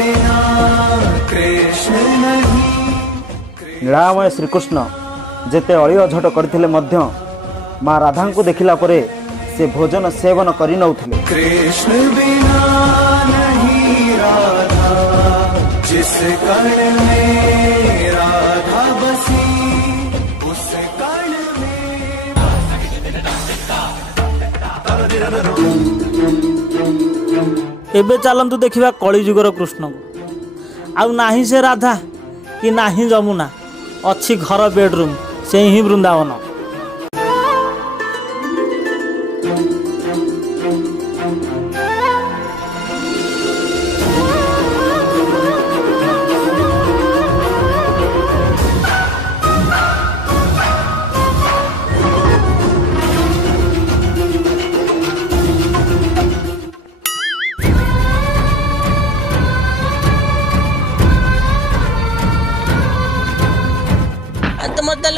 बिना कृष्ण नहीं। लीलामय श्रीकृष्ण जेते अळि अझट करथिले मध्य माँ राधा को देखिला परे से भोजन सेवन करि नउथिले। कृष्ण बिना नहीं राधा, जिस कण में राधा बसी उस कण में। एबे चलंतु देखिबा कली जुगर कृष्ण को। आउ नाही से राधा कि नाही जमुना, अच्छी घर बेडरूम से ही वृंदावन।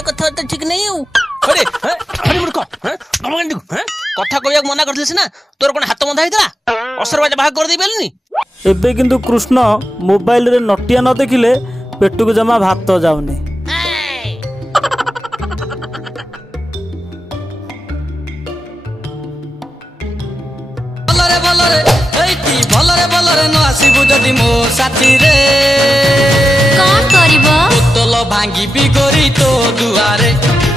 कथा तो ठीक नहीं है। अरे अरे मूर्ख कथा कहया मना करथिस ना, तोर कोन हाथ बंधा हितला असरबाज बाहा कर दे बेलनी। एबे किंतु कृष्ण मोबाइल रे नटिया न देखिले पेटू को जमा भात जाउनी। भलरे न आसीबु जदि मो साथी रे कोन करिवो बोतल भांगी भी करी तो दुआरे।